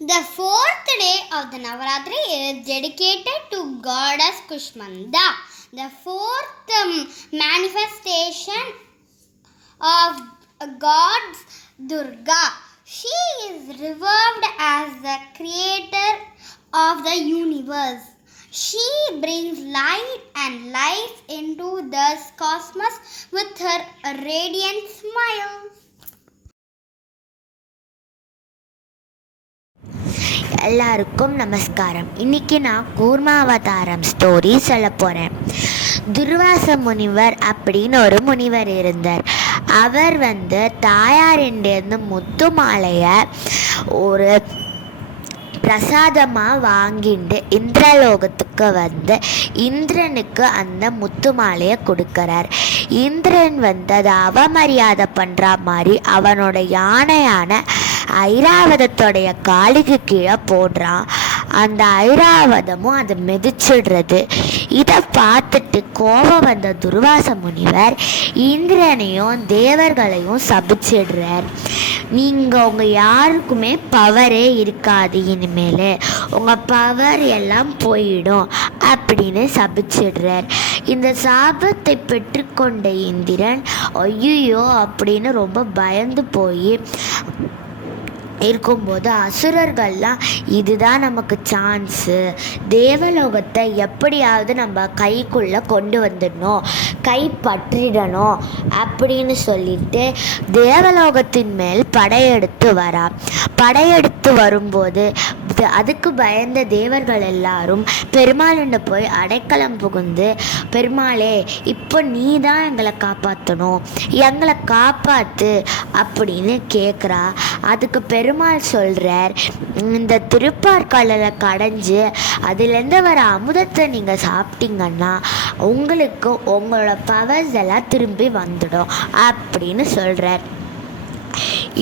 The fourth day of the Navaratri is dedicated to goddess Kushmanda, the fourth manifestation of goddess Durga. She is revered as the creator of the universe. She brings light and life into the cosmos with her radiant smile. எல்லாருக்கும் நமஸ்காரம். இன்னைக்கு நான் கூர்மாவதாரம் story சொல்ல போகிறேன். துர்வாச முனிவர் அப்படின்னு ஒரு முனிவர் இருந்தார். அவர் தாயாரிண்டேருந்து முத்து மாலையை ஒரு பிரசாதமாக வாங்கிட்டு இந்திரலோகத்துக்கு இந்திரனுக்கு அந்த முத்து மாலையை கொடுக்குறார். இந்திரன் அதை அவமரியாதை பண்ணுற மாதிரி அவனோட யானையான ஐராவதத்தோடைய காலுக்கு கீழே போடுறான். அந்த ஐராவதமும் அதை மிதிச்சிடுறது. இதை பார்த்துட்டு கோபம் வந்த துர்வாச முனிவர் இந்திரனையும் தேவர்களையும் சபிச்சிடுறார். நீங்கள் உங்கள் யாருக்குமே பவரே இருக்காது, இனிமேல் உங்கள் பவர் எல்லாம் போயிடும் அப்படின்னு சபிச்சிடுறார். இந்த சாபத்தை பெற்றுக்கொண்ட இந்திரன் ஐயோ அப்படின்னு ரொம்ப பயந்து போய் இருக்கும்போது அசுரர்கள்லாம் இதுதான் நமக்கு சான்ஸு, தேவலோகத்தை எப்படியாவது நம்ம கைக்குள்ளே கொண்டு வந்துடணும், கைப்பற்றிடணும் அப்படின்னு சொல்லிட்டு தேவலோகத்தின் மேல் படையெடுத்து வரும்போது அதுக்கு பயந்த தேவர்கள் எல்லாரும் பெருமாள்கிட்ட போய் அடைக்கலம் புகுந்து, பெருமாளே இப்போ நீ தான் எங்களை காப்பாற்றணும், எங்களை காப்பாற்று அப்படின்னு கேட்குறா. அதுக்கு பெருமாள் சொல்கிறார், இந்த திருப்பாற்காலில் கடைஞ்சி அதுலேருந்து வர அமுதத்தை நீங்கள் சாப்பிட்டீங்கன்னா உங்களுக்கு உங்களோட பவர்ஸ் எல்லாம் திரும்பி வந்துடும் அப்படின்னு சொல்கிறார்.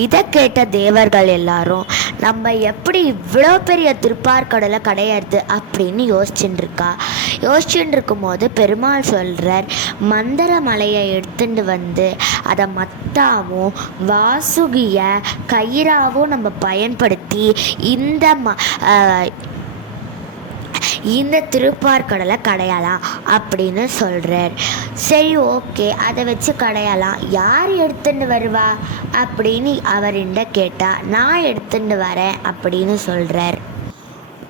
இதை கேட்ட தேவர்கள் எல்லாரும் நம்ம எப்படி இவ்வளோ பெரிய திருப்பார்கடலை கிடையாது அப்படின்னு யோசிச்சுட்டு இருக்கும்போது பெருமாள் சொல்கிறார், மந்திர மலையை எடுத்துட்டு அதை மத்தாவும் வாசுகிய கயிறாவும் நம்ம பயன்படுத்தி இந்த திருப்பார்கடலை கடையலாம் அப்படின்னு சொல்கிறார். சரி, ஓகே, அதை வச்சு கடையலாம். யார் எடுத்துட்டு வருவா அப்படின்னு அவர்கிட்ட கேட்டால் நான் எடுத்துட்டு வரேன் அப்படின்னு சொல்கிறார்.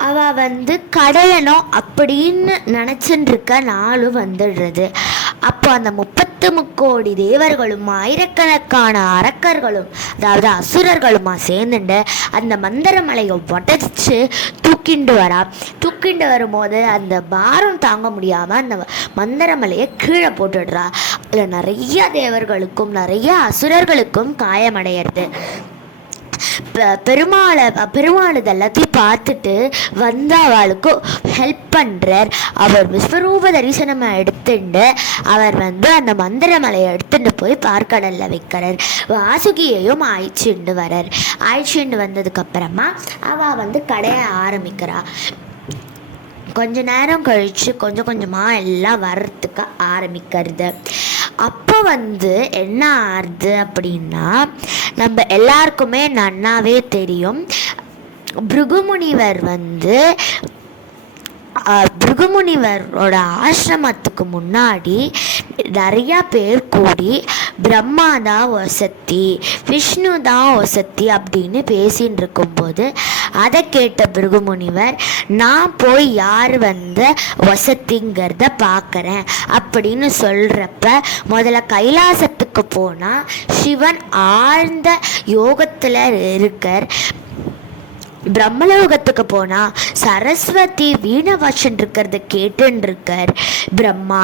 அவள் கடையணும் அப்படின்னு நினச்சிட்டு இருக்க நாளும் வந்துடுறது. அப்போ அந்த 33 கோடி தேவர்களும் ஆயிரக்கணக்கான அரக்கர்களும் அதாவது அசுரர்களுமா சேர்ந்துட்டு அந்த மந்திரமலையை உடச்சி தூக்கிண்டு வரும்போது அந்த பாரம் தாங்க முடியாமல் அந்த மந்திரமலையை கீழே போட்டுடுறா. அதில் நிறைய தேவர்களுக்கும் நிறைய அசுரர்களுக்கும் காயமடையிறது. பெருமாள் இதெல்லாத்தையும் பார்த்துட்டு அவளுக்கு ஹெல்ப் பண்ணுறார். அவர் விஸ்வரூப தரிசனம் எடுத்துட்டு அவர் அந்த மந்திரமலையை எடுத்துட்டு போய் பார்க்கடலில் வைக்கிறார். வாசுகியையும் அழைச்சிட்டு வந்ததுக்கப்புறமா அவள் கடைய ஆரம்பிக்கிறா. கொஞ்ச நேரம் கழித்து கொஞ்சம் கொஞ்சமாக எல்லாம் வர்றதுக்கு ஆரம்பிக்கிறது. அப்போ என்ன ஆறுது அப்படின்னா, நம்ம எல்லாருக்குமே நன்னாவே தெரியும், பிருகுமுனிவரோட ஆசிரமத்துக்கு முன்னாடி நிறையா பேர் கூடி பிரம்மா தான் வசத்தி, விஷ்ணு தான் வசத்தி அப்படின்னு பேசின்னு இருக்கும்போது அதை கேட்ட பிருகுமுனிவர், நான் போய் யார் வசத்திங்கிறத பார்க்குறேன் அப்படின்னு சொல்கிறப்ப முதல்ல கைலாசத்துக்கு போனால் சிவன் ஆழ்ந்த யோகத்தில் இருக்கார். பிரம்மலோகத்துக்கு போனால் சரஸ்வதி வீணை வச்சுட்டு இருக்கிறத கேட்டுருக்கார் பிரம்மா.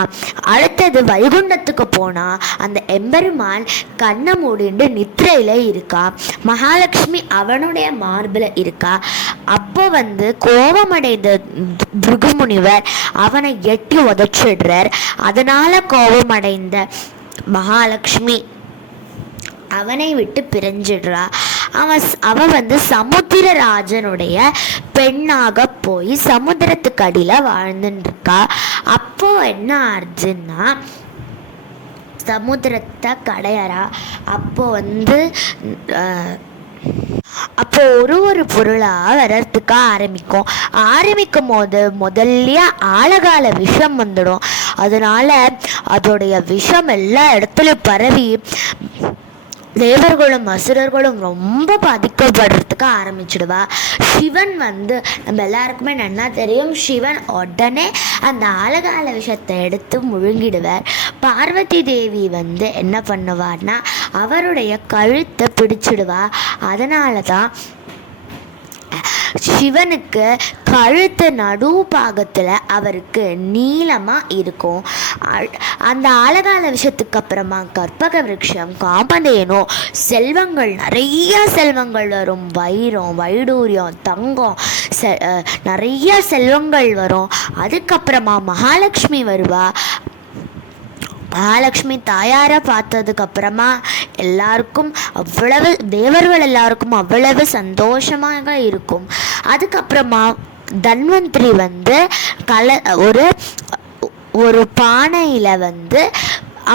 அடுத்தது வைகுண்டத்துக்கு போனால் அந்த எம்பெருமான் கண்ணை மூடிண்டு நித்திரையில் இருக்கா. மகாலட்சுமி அவனுடைய மார்பில் இருக்கா. அப்போ கோபமடைந்த பிருகுமுனிவர் அவனை எட்டி உதச்சிடுறார். அதனால் கோபமடைந்த மகாலட்சுமி அவனை விட்டு பிரிஞ்சிடுறா. அவன் சமுத்திரராஜனுடைய பெண்ணாக போய் சமுத்திரத்துக்கு அடியில் வாழ்ந்துட்டு இருக்கா. அப்போ என்ன ஆச்சுன்னா, சமுத்திரத்தை கடையறா. அப்போ அப்போ ஒரு பொருளாக வர்றதுக்கு ஆரம்பிக்கும் போது முதல்ல ஆழகால விஷம் வந்துடும். அதனால அதோடைய விஷம் எல்லா இடத்துலையும் பரவி தேவர்களும் அசுரர்களும் ரொம்ப பாதிக்கப்படுறதுக்கு ஆரம்பிச்சிடுவா. சிவன் நம்ம எல்லாருக்குமே நல்லா தெரியும், சிவன் உடனே அந்த ஆழகால விஷத்தை எடுத்து முழுங்கிடுவார். பார்வதி தேவி என்ன பண்ணுவார்னா அவருடைய கழுத்தை பிடிச்சிடுவா. அதனால தான் சிவனுக்கு கழுத்து நடுப்பாகத்தில் அவருக்கு நீளமாக இருக்கும். அந்த ஆழகால விஷயத்துக்கு அப்புறமா கற்பக விருட்சம், காமதேனு, செல்வங்கள், நிறைய செல்வங்கள் வரும். வைடூரியம், தங்கம், நிறைய செல்வங்கள் வரும். அதுக்கப்புறமா மகாலட்சுமி வருவா. மகாலட்சுமி தாயாரை பார்த்ததுக்கு அப்புறமா எல்லாருக்கும் தேவர்கள் எல்லாருக்கும் அவ்வளவு சந்தோஷமாக இருக்கும். அதுக்கப்புறமா தன்வந்திரி ஒரு பானையில்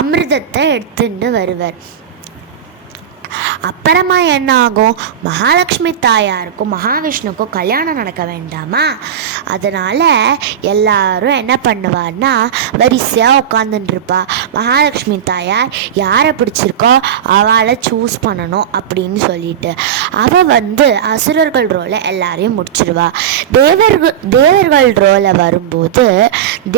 அமிர்தத்தை எடுத்துட்டு வருவார். அப்புறமா என்ன ஆகும், மகாலட்சுமி தாயாருக்கும் மகாவிஷ்ணுக்கும் கல்யாணம் நடக்க வேண்டாமா? அதனால் எல்லாரும் என்ன பண்ணுவார்னா வரிசையாக உட்காந்துட்டுருப்பா. மகாலட்சுமி தாயார் யாரை பிடிச்சிருக்கோ அவளை சூஸ் பண்ணணும் அப்படின்னு சொல்லிட்டு அவள் அசுரர்கள் ரோலை எல்லாரையும் முடிச்சிடுவா. தேவர்கள் ரோலை வரும்போது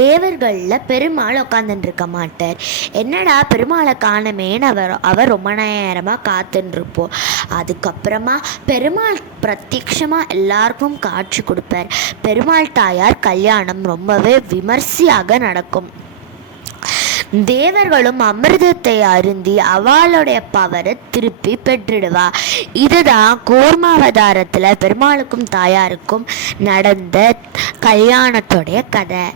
தேவர்களில் பெருமாள் உட்காந்துட்டு மாட்டார். என்னடா பெருமாளை காணமேன்னு அவர் ரொம்ப நேரமாக காத்துருப்போம். அதுக்கப்புறமா பெருமாள் பிரத்யட்சமாக எல்லாருக்கும் காட்சி கொடுப்பார். பெருமாள் தாயார் கல்யாணம் ரொம்பவே விமர்சையாக நடக்கும். தேவர்களும் அமிர்தத்தை அருந்தி அவளுடைய பவரை திருப்பி பெற்றுடுவா. இதுதான் கூர்மாவதாரத்தில் பெருமாளுக்கும் தாயாருக்கும் நடந்த கல்யாணத்துடைய கதை.